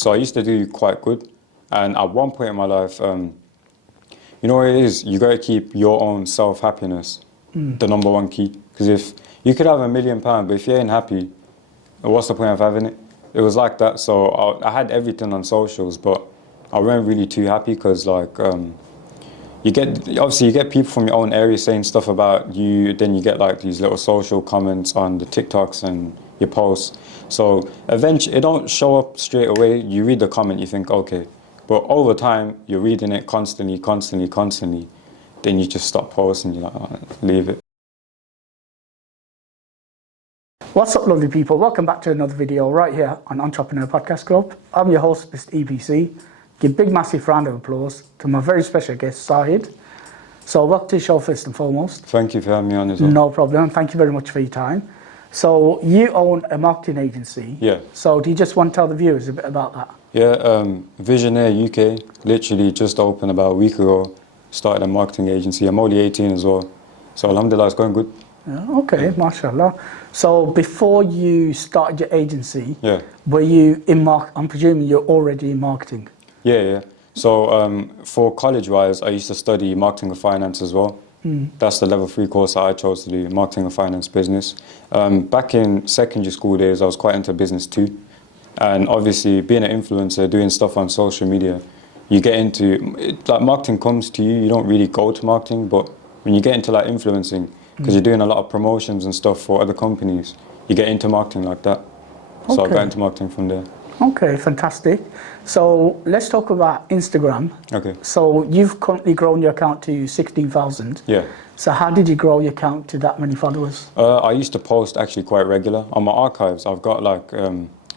So I used to do quite good. And at one point in my life, you know what it is? You got to keep your own self-happiness the number one key. Because if you could have £1 million, but if you ain't happy, what's the point of having it? It was like that. So I had everything on socials, but I weren't really too happy because like you get people from your own area saying stuff about you. Then you get like these little social comments on the TikToks and your posts. So eventually, it don't show up straight away. You read the comment, you think okay, but over time you're reading it constantly. Then you just stop posting. You're like, oh, leave it. What's up, lovely people? Welcome back to another video right here on Entrepreneur Podcast Club. I'm your host, Mr. EPC. Give a big, massive round of applause to my very special guest, Zahid. So welcome to the show first and foremost. Thank you for having me on as well. No problem. Thank you very much for your time. So you own a marketing agency. Yeah. So do you just want to tell the viewers a bit about that? Yeah, Visionaire UK, literally just opened about a week ago. Started a marketing agency. I'm only 18 as well. So alhamdulillah, it's going good. Yeah, okay, mashallah. So before you started your agency, were you in I'm presuming you're already in marketing? Yeah. So for college-wise, I used to study marketing and finance as well. That's the level 3 course that I chose to do, marketing and finance business. Back in secondary school days, I was quite into business too. And obviously, being an influencer, doing stuff on social media, you get into, like marketing comes to you, you don't really go to marketing, but when you get into like influencing, because you're doing a lot of promotions and stuff for other companies, you get into marketing like that. So I got into marketing from there. Okay, fantastic. So let's talk about Instagram. Okay. So you've currently grown your account to 16,000. Yeah. So how did you grow your account to that many followers? I used to post actually quite regular. On my archives, I've got like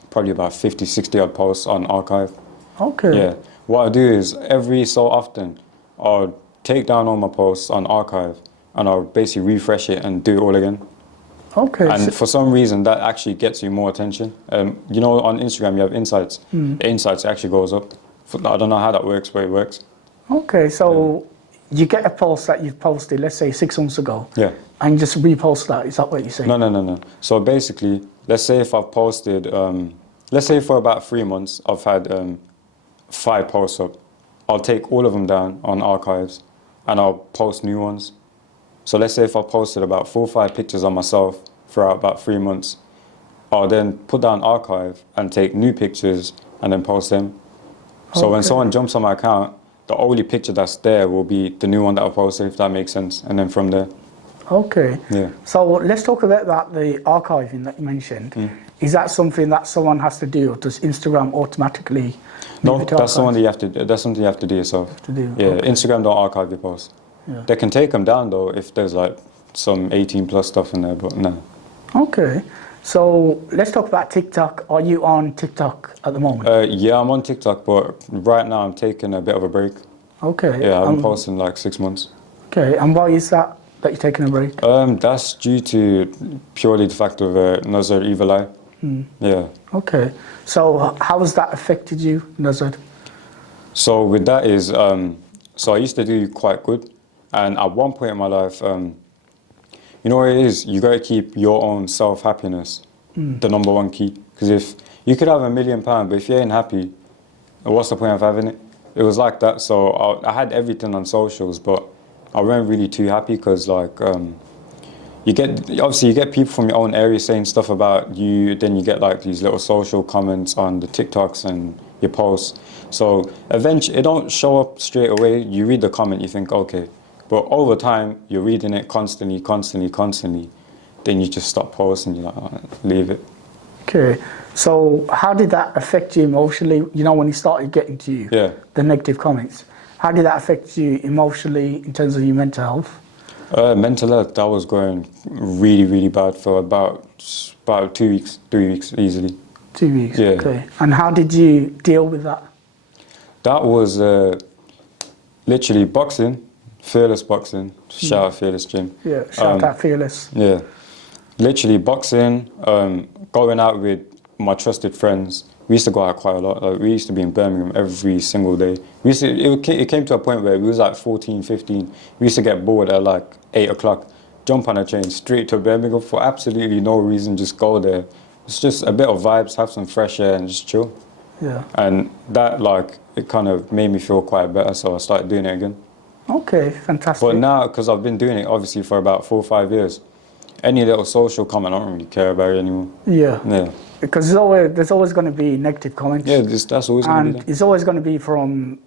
probably about 50, 60 odd posts on archive. Okay. Yeah. What I do is every so often, I'll take down all my posts on archive and I'll basically refresh it and do it all again. Okay. And for some reason, that actually gets you more attention. You know, on Instagram, you have insights. The insights actually goes up. I don't know how that works, but it works. Okay, so you get a post that you've posted, let's say 6 months ago. Yeah. And you just repost that, is that what you're saying? No. So basically, let's say if I've posted, let's say for about 3 months, I've had 5 posts up. I'll take all of them down on archives and I'll post new ones. So let's say if I posted about 4 or 5 pictures on myself throughout about 3 months, I'll then put down archive and take new pictures and then post them. So when someone jumps on my account, the only picture that's there will be the new one that I posted, if that makes sense. And then from there. Okay. Yeah. So let's talk about that, the archiving that you mentioned. Is that something that someone has to do, or does Instagram automatically? No, that's something you have to. That's something you have to do yourself. Yeah. Instagram don't archive your posts. Yeah. They can take them down though if there's like some 18+ stuff in there, but no. Okay, so let's talk about TikTok. Are you on TikTok at the moment? Yeah, I'm on TikTok, but right now I'm taking a bit of a break. Okay. Yeah, I've been posting like 6 months. Okay, and why is that you're taking a break? That's due to purely the fact of Nazaar evil eye. Yeah. Okay. So how has that affected you, Nazaar? So with that is, so I used to do quite good. And at one point in my life, you know what it is? You got to keep your own self-happiness the number one key. Because if you could have £1 million, but if you ain't happy, what's the point of having it? It was like that. So I had everything on socials, but I weren't really too happy because like you get people from your own area saying stuff about you. Then you get like these little social comments on the TikToks and your posts. So eventually, it don't show up straight away. You read the comment, you think okay. But over time, you're reading it constantly. Then you just stop posting. You're like, oh, leave it. Okay. So how did that affect you emotionally? You know, when you started getting to you, the negative comments. How did that affect you emotionally in terms of your mental health? Mental health, that was going really bad for about 2 weeks, 3 weeks easily. 2 weeks. Yeah. Okay. And how did you deal with that? That was literally boxing. Fearless boxing. Shout out Fearless Gym. Yeah, shout out Fearless. Yeah. Literally boxing, going out with my trusted friends. We used to go out quite a lot. Like, we used to be in Birmingham every single day. It came to a point where we was like 14, 15. We used to get bored at like 8 o'clock, jump on a train straight to Birmingham for absolutely no reason, just go there. It's just a bit of vibes, have some fresh air and just chill. Yeah. And that, like, it kind of made me feel quite better, so I started doing it again. Okay, fantastic. But now, because I've been doing it obviously for about 4 or 5 years, any little social comment, I don't really care about it anymore. Yeah. Yeah. Because there's always going to be negative comments. Yeah, that's always going to be And there. it's always going to be from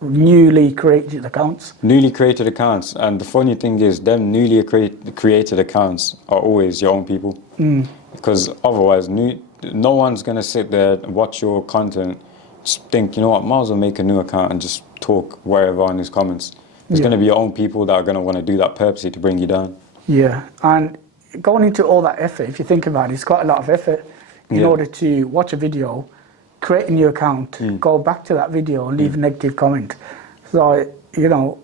newly created accounts. Newly created accounts, and the funny thing is, them newly created accounts are always your own people. Because otherwise, no one's going to sit there and watch your content, think, you know what, might as well make a new account and just talk wherever on his comments. It's going to be your own people that are going to want to do that purposely to bring you down. Yeah, and going into all that effort, if you think about it, it's quite a lot of effort in order to watch a video, create a new account, go back to that video and leave a negative comment. So, you know,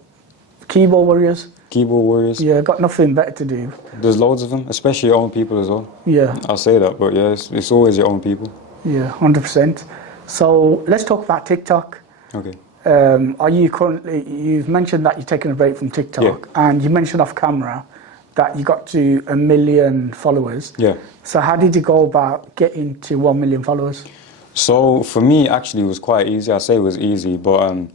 keyboard warriors. Keyboard warriors. Yeah, got nothing better to do. There's loads of them, especially your own people as well. Yeah. I'll say that, but yeah, it's always your own people. Yeah, 100%. So let's talk about TikTok. Okay. Are you currently, you've mentioned that you're taking a break from TikTok, and you mentioned off camera that you got to 1 million followers. Yeah. So how did you go about getting to 1 million followers? So for me, actually, it was quite easy. I say it was easy, but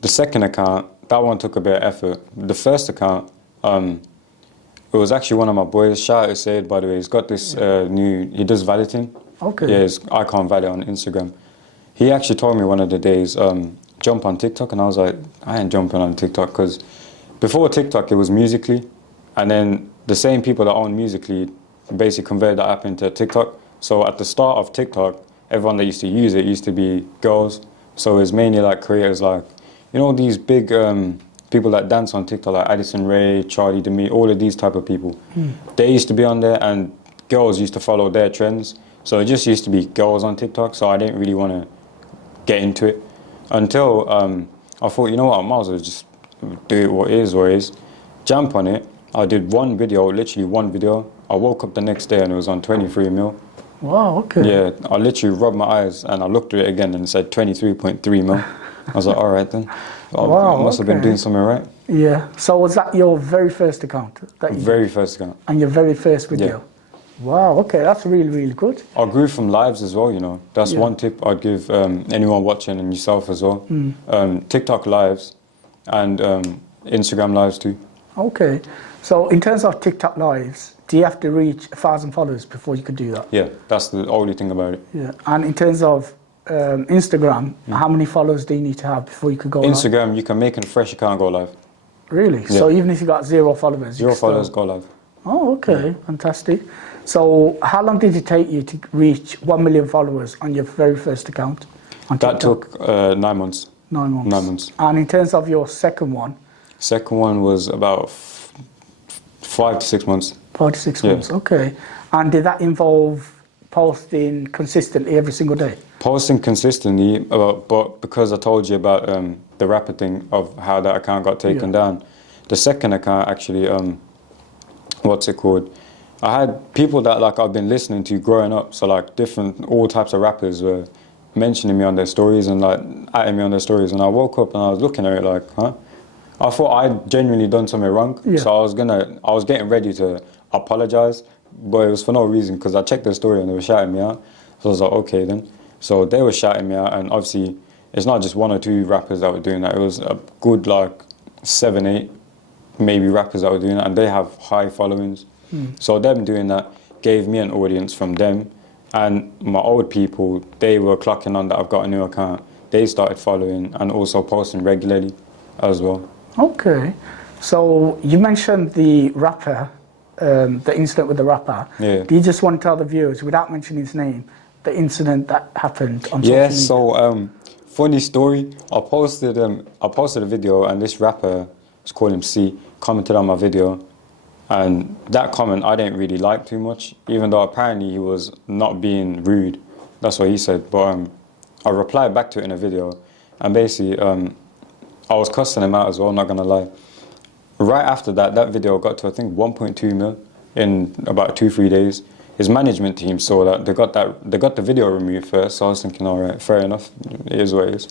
the second account, that one took a bit of effort. The first account, it was actually one of my boys. Shout out to Zahid, by the way. He's got this he does valeting. Okay. Yeah, it's Icon Valet on Instagram. He actually told me one of the days, jump on TikTok, and I was like, I ain't jumping on TikTok, because before TikTok, it was Musical.ly, and then the same people that own Musical.ly basically converted that app into TikTok. So at the start of TikTok, everyone that used to use it used to be girls. So it was mainly like creators like, you know, these big people that dance on TikTok, like Addison Rae, Charlie Demi, all of these type of people. They used to be on there, and girls used to follow their trends. So it just used to be girls on TikTok, so I didn't really want to get into it until I thought, you know what, I might as well just do it what is. Jump on it. I did one video, literally one video. I woke up the next day and it was on 23 mil. Wow, okay. Yeah, I literally rubbed my eyes and I looked at it again and it said 23.3 mil. I was like, all right then. I must have been doing something right. Yeah. So was that your very first account? Very first account. And your very first video? Yeah. Wow, okay, that's really, really good. I grew from lives as well, you know. That's one tip I'd give anyone watching, and yourself as well. TikTok lives and Instagram lives too. Okay. So in terms of TikTok lives, do you have to reach 1,000 followers before you could do that? Yeah, that's the only thing about it. Yeah. And in terms of Instagram, how many followers do you need to have before you could go live? Instagram, you can make a fresh account go live. Really? Yeah. So even if you got 0 followers? 0 followers go live. Oh, okay. Fantastic. So how long did it take you to reach 1 million followers on your very first account on TikTok? That took 9 months. 9 months. 9 months. And in terms of your second one? Second one was about 5 to 6 months. 5 to 6 months, okay. And did that involve posting consistently every single day? Posting consistently, but because I told you about the rapper thing of how that account got taken down, the second account actually, what's it called? I had people that like I've been listening to growing up, so like all types of rappers were mentioning me on their stories and like adding me on their stories, and I woke up and I was looking at it like, huh? I thought I'd genuinely done something wrong, so I was getting ready to apologize, but it was for no reason because I checked their story and they were shouting me out. So I was like, okay then. So they were shouting me out, and obviously it's not just 1 or 2 rappers that were doing that. It was a good like 7, 8 maybe rappers that were doing that, and they have high followings. So them doing that gave me an audience from them, and my old people, they were clocking on that I've got a new account. They started following and also posting regularly as well. Okay, so you mentioned the rapper, the incident with the rapper. Yeah. Do you just want to tell the viewers, without mentioning his name, the incident that happened on social media? So funny story. I posted a video, and this rapper, let's call him C, commented on my video. And that comment I didn't really like too much, even though apparently he was not being rude. That's what he said. But I replied back to it in a video, and basically I was cussing him out as well, not gonna lie. Right after that, that video got to I think 1.2 mil in about 2-3 days. His management team saw that, they got the video removed first, so I was thinking, all right, fair enough, it is what it is.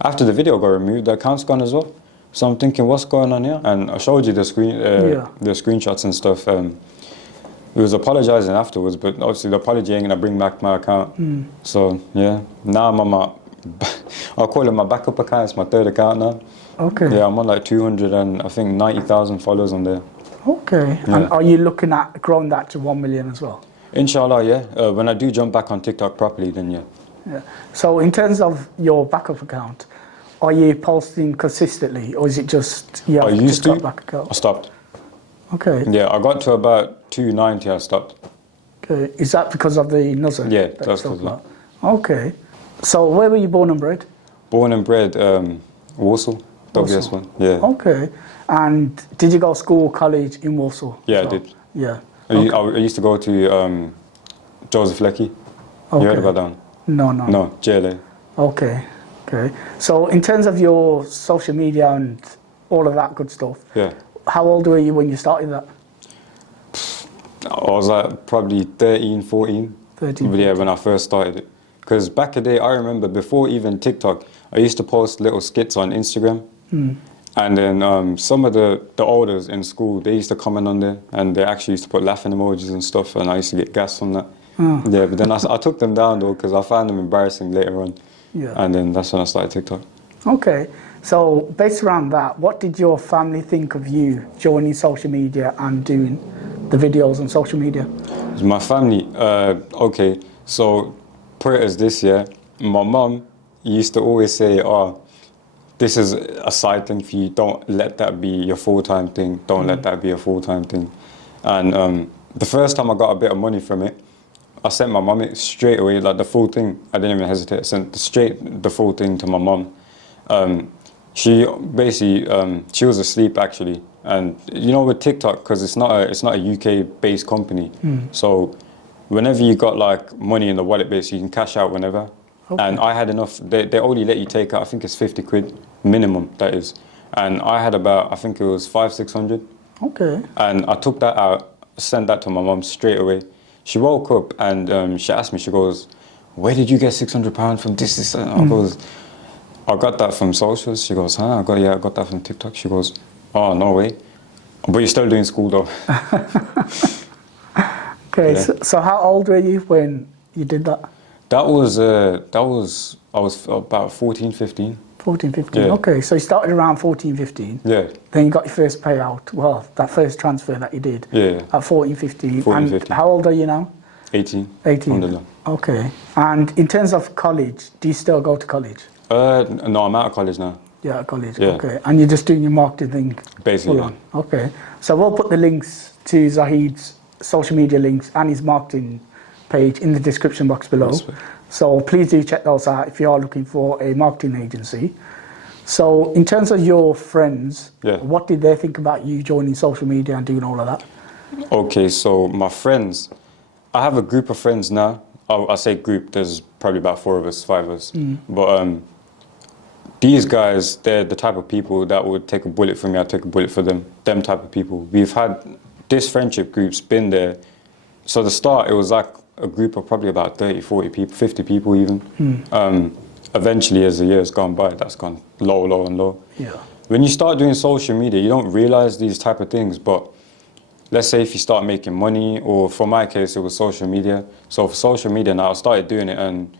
After the video got removed, the account's gone as well. So I'm thinking, what's going on here? And I showed you the screenshots and stuff. We was apologizing afterwards, but obviously the apology ain't gonna bring back my account. So yeah, now I'm on my, I'll call it my backup account. It's my third account now. Okay. Yeah, I'm on like 200 and I think 90,000 followers on there. Okay. Yeah. And are you looking at growing that to 1 million as well? Inshallah, yeah. When I do jump back on TikTok properly, then yeah. Yeah. So in terms of your backup account, are you posting consistently, or is it just I used to. back account? I stopped. Okay. Yeah, I got to about 290. I stopped. Okay. Is that because of the Nazaar? Yeah, that that's you talked because about? Okay. So where were you born and bred? Born and bred, Warsaw, WS1. Yeah. Okay. And did you go to school, college in Warsaw? Yeah, So, I did. Yeah. I used to go to Joseph Lecky. Okay. You heard about that one? No, no. No, JLA. Okay. Okay. So in terms of your social media and all of that good stuff, Yeah. how old were you when you started that? I was like probably 13, 14. 13, But yeah, when I first started it. Because back in the day, I remember before even TikTok, I used to post little skits on Instagram. And then some of the elders in school, they used to comment on there and they actually used to put laughing emojis and stuff, and I used to get gas from that. Yeah, but then I took them down though because I found them embarrassing later on. Yeah. And then that's when I started TikTok. Okay. So based around that, what did your family think of you joining social media and doing the videos on social media? My family, okay, so put it as this, yeah. My mum used to always say, oh, this is a side thing for you. Don't let that be your full-time thing. Don't let that be a full-time thing. And the first time I got a bit of money from it, I sent my mum it straight away, like the full thing. I didn't even hesitate. I sent straight the full thing to my mum. She basically, she was asleep actually. And you know, with TikTok, because it's not a UK-based company. So whenever you got like money in the wallet base, you can cash out whenever. Okay. And I had enough. They only let you take out, I think it's 50 quid minimum, that is. And I had about, I think it was 500-600. Okay. And I took that out, sent that to my mum straight away. She woke up and she asked me, she goes, where did you get £600 from this? And I goes, I got that from socials. She goes, huh? I got that from TikTok. She goes, oh, no way. But you're still doing school though. Okay, Yeah. so how old were you when you did that? I was about 14, 15. 14, 15. Yeah. Okay, so you started around 14, 15. Yeah. Then you got your first payout, well, that first transfer that you did. Yeah. At 14, 15. 14, and 15. how old are you now? 18. 18. Alhamdulillah. Okay. And in terms of college, do you still go to college? No, I'm out of college now. Yeah, at college. Yeah. Okay. And you're just doing your marketing thing? Basically, full on? Okay. So we'll put the links to Zahid's social media links and his marketing page in the description box below. Respect. So please do check those out if you are looking for a marketing agency. So in terms of your friends, Yeah. what did they think about you joining social media and doing all of that? Okay, so my friends, I have a group of friends now. I say group, there's probably about 4 of us, 5 of us. But these guys, they're the type of people that would take a bullet for me, I'd take a bullet for them. Them type of people. We've had, this friendship group's been there. So the start, it was like a group of probably about 30, 40 people, 50 people even. Eventually, as the years gone by, that's gone low, low and low. Yeah. When you start doing social media, you don't realize these type of things, but let's say if you start making money, or for my case, it was social media. So for social media now, I started doing it, and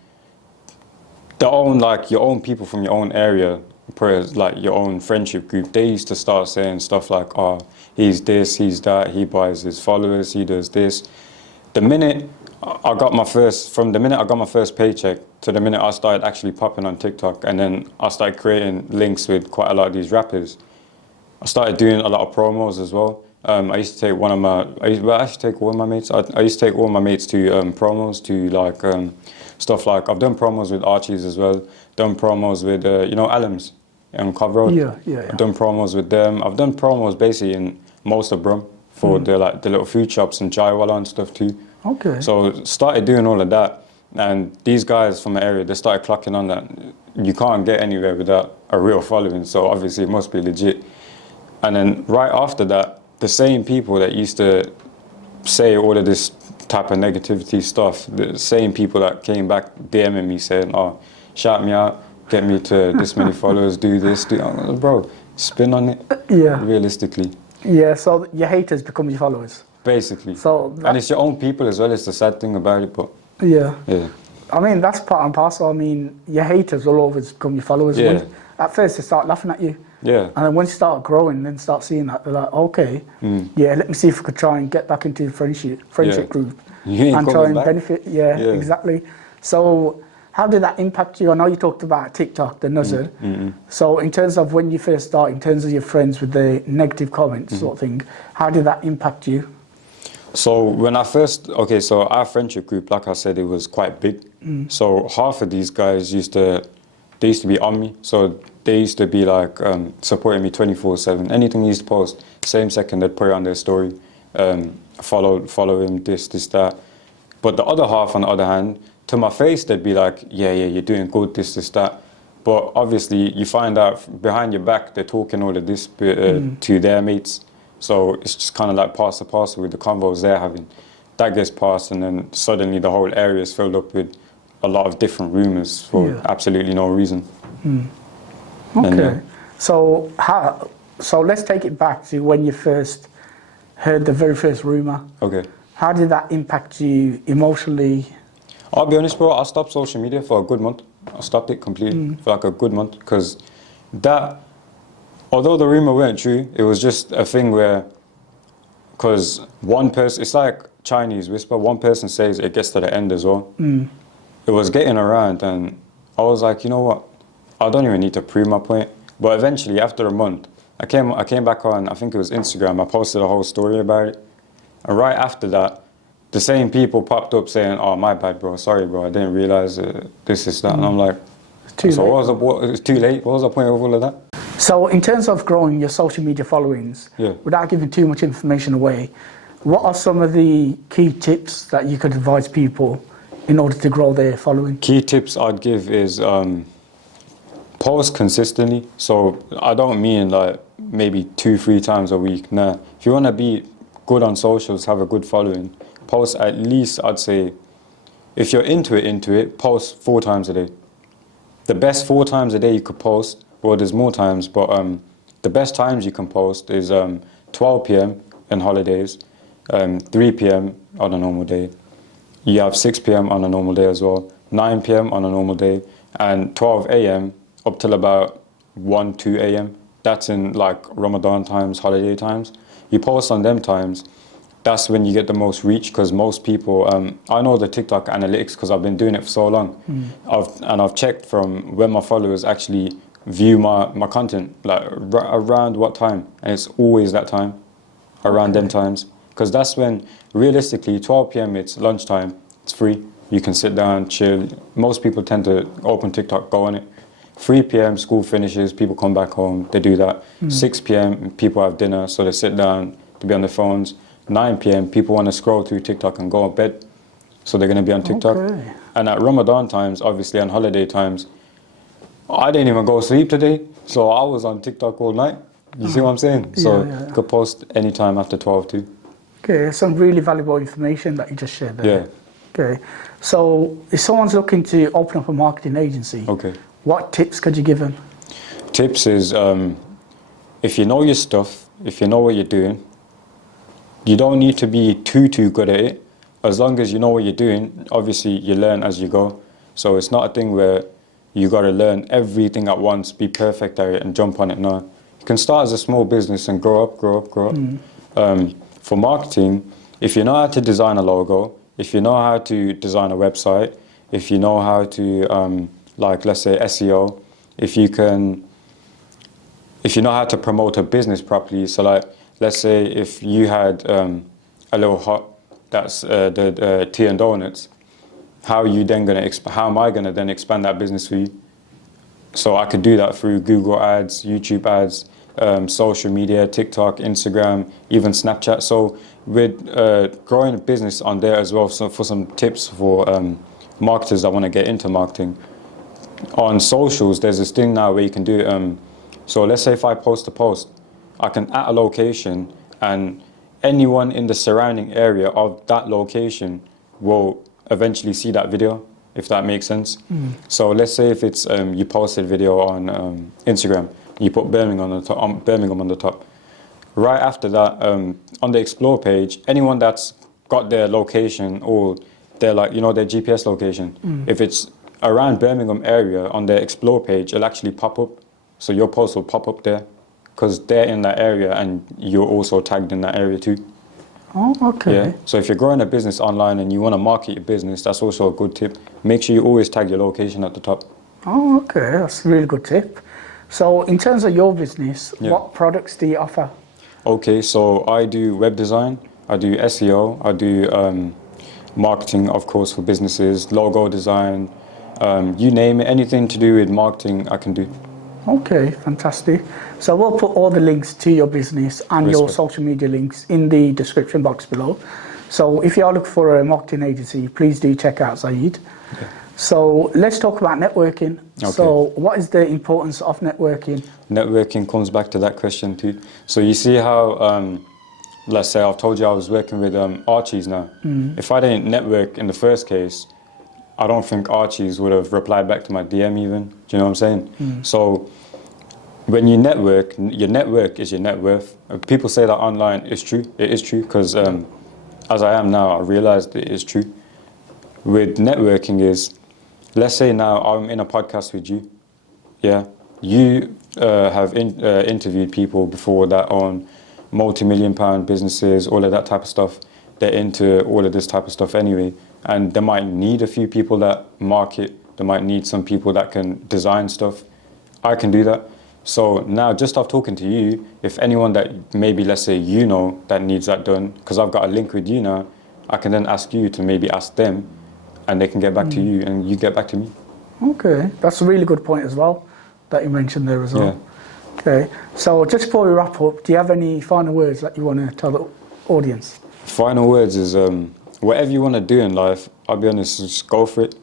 your own people from your own area, like your own friendship group, they used to start saying stuff like, oh, he's this, he's that, he buys his followers, he does this. The minute I got my first paycheck to the minute I started actually popping on TikTok, and then I started creating links with quite a lot of these rappers. I started doing a lot of promos as well. I used to take all my mates. I used to take all my mates to promos, to like stuff like, I've done promos with Archies as well, done promos with, you know, Allams on Cov Road. Yeah. I've done promos with them. I've done promos basically in most of Brum for the little food shops and Jaiwala and stuff too. Okay. So started doing all of that, and these guys from the area, they started clocking on that you can't get anywhere without a real following, so obviously it must be legit. And then right after that, the same people that used to say all of this type of negativity stuff, the same people that came back DMing me saying, oh, shout me out, get me to this many followers, do this, bro, spin on it. Yeah. Realistically. Yeah, so your haters become your followers. Basically. So and it's your own people as well. It's the sad thing about it, but yeah. yeah. I mean, that's part and parcel. I mean, your haters will always become your followers. Yeah. At first, they start laughing at you. Yeah. And then once you start growing, then start seeing that, they're like, okay, yeah, let me see if I could try and get back into the friendship group. You ain't and try coming and back. benefit. Yeah, exactly. So how did that impact you? I know you talked about TikTok, the Nazaar. So in terms of when you first started, in terms of your friends with the negative comments sort of thing, how did that impact you? So when I first, so our friendship group, like I said, it was quite big. So half of these guys used to be on me. So they used to be like supporting me 24/7. Anything he used to post, same second they'd put it on their story. Follow him, this, that. But the other half, on the other hand, to my face, they'd be like, yeah, you're doing good, this, that. But obviously, you find out behind your back, they're talking all of this to their mates. So it's just kind of like pass the parcel with the convos they're having. That gets passed, and then suddenly the whole area is filled up with a lot of different rumours for absolutely no reason. Okay. And, So let's take it back to when you first heard the very first rumour. Okay. How did that impact you emotionally? I'll be honest, bro, I stopped social media for a good month. I stopped it completely for like a good month, because although the rumour weren't true, it was just a thing where, because one person, it's like Chinese whisper, one person says it gets to the end as well. It was getting around, and I was like, you know what, I don't even need to prove my point. But eventually, after a month, I came back on, I think it was Instagram, I posted a whole story about it. And right after that, the same people popped up saying, oh, my bad, bro, sorry, bro, I didn't realise this is that. And I'm like, It's too late. What was the point of all of that? So in terms of growing your social media followings, without giving too much information away, what are some of the key tips that you could advise people in order to grow their following? Key tips I'd give is post consistently. So I don't mean like maybe 2-3 times a week. Nah, if you want to be good on socials, have a good following, post at least, I'd say, if you're into it, post 4 times a day. The best 4 times a day you could post, well, there's more times, but the best times you can post is 12 p.m. in holidays, 3 p.m. on a normal day. You have 6 p.m. on a normal day as well, 9 p.m. on a normal day, and 12 a.m. up till about 1-2 a.m. That's in like Ramadan times, holiday times. You post on them times, that's when you get the most reach, because most people, I know the TikTok analytics because I've been doing it for so long. I've checked from when my followers actually view my content, like around what time, and it's always that time, around them times. Because that's when, realistically, 12 p.m. it's lunchtime, it's free, you can sit down, chill. Most people tend to open TikTok, go on it. 3 p.m. school finishes, people come back home, they do that. 6 p.m. people have dinner, so they sit down to be on their phones. 9 p.m. people want to scroll through TikTok and go to bed, so they're going to be on TikTok. Okay. And at Ramadan times, obviously on holiday times, I didn't even go to sleep today, so I was on TikTok all night. You see what I'm saying? So you could post anytime after 12 too. Okay, some really valuable information that you just shared there. Yeah. Okay, so if someone's looking to open up a marketing agency, what tips could you give them? Tips is, if you know your stuff, if you know what you're doing, you don't need to be too good at it. As long as you know what you're doing, obviously you learn as you go. So it's not a thing where you got to learn everything at once, be perfect at it and jump on it. No, you can start as a small business and grow up. For marketing, if you know how to design a logo, if you know how to design a website, if you know how to, like let's say SEO, if you know how to promote a business properly. So like, let's say if you had a little hut that's the tea and donuts, how am I gonna then expand that business for you? So I could do that through Google ads, YouTube ads, social media, TikTok, Instagram, even Snapchat. So with growing a business on there as well, so for some tips for marketers that want to get into marketing. On socials, there's this thing now where you can do, so let's say if I post a post, I can add a location, and anyone in the surrounding area of that location will eventually see that video, if that makes sense. So let's say if it's you posted video on Instagram, you put Birmingham on the top. right after that, on the explore page, anyone that's got their location or their their GPS location, if it's around Birmingham area on their explore page, it'll actually pop up. So your post will pop up there because they're in that area and you're also tagged in that area too. Oh, okay. Yeah. So if you're growing a business online and you want to market your business, that's also a good tip. Make sure you always tag your location at the top. Oh, okay. That's a really good tip. So in terms of your business, Yeah. what products do you offer? Okay, so I do web design, I do SEO, I do marketing, of course, for businesses, logo design, you name it, anything to do with marketing, I can do. Okay, fantastic. So we'll put all the links to your business and your social media links in the description box below. So if you are looking for a marketing agency, please do check out Zahid. Okay. So let's talk about networking. Okay. So what is the importance of networking? Networking comes back to that question too. So you see how, let's say I've told you I was working with Archie's now. If I didn't network in the first case, I don't think Archie's would have replied back to my DM even. Do you know what I'm saying? So when you network, your network is your net worth. People say that online, it's true. It is true because as I am now, I realized it is true. With networking is, let's say now I'm in a podcast with you. Yeah, you have interviewed people before that own multi-million pound businesses, all of that type of stuff. They're into all of this type of stuff anyway. And they might need a few people that market. They might need some people that can design stuff. I can do that. So now just off talking to you, if anyone that maybe, let's say, you know, that needs that done, because I've got a link with you now, I can then ask you to maybe ask them and they can get back to you and you get back to me. Okay, that's a really good point as well that you mentioned there as well. Yeah. Okay, so just before we wrap up, do you have any final words that you want to tell the audience? Final words is whatever you want to do in life, I'll be honest, just go for it.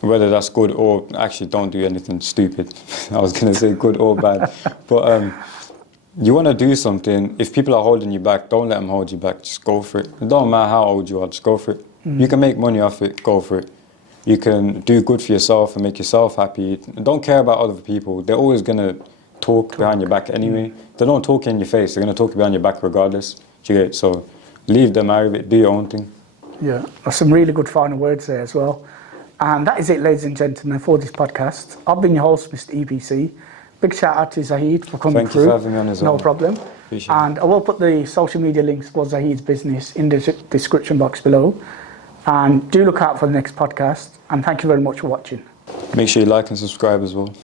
Whether that's good or actually don't do anything stupid. I was going to say good or bad. But you want to do something, if people are holding you back, don't let them hold you back, just go for it. It don't matter how old you are, just go for it. You can make money off it, go for it. You can do good for yourself and make yourself happy. Don't care about other people. They're always going to talk behind your back anyway. They don't talk in your face, they're going to talk behind your back regardless. Do you get it? So leave them out of it, do your own thing. Yeah, that's some really good final words there as well. And that is it, ladies and gentlemen, for this podcast. I've been your host, Mr. EBC. Big shout out to Zahid for coming through. Thank you for having me on as well. No problem. Appreciate And I will put the social media links for Zahid's business in the description box below. And do look out for the next podcast. And thank you very much for watching. Make sure you like and subscribe as well.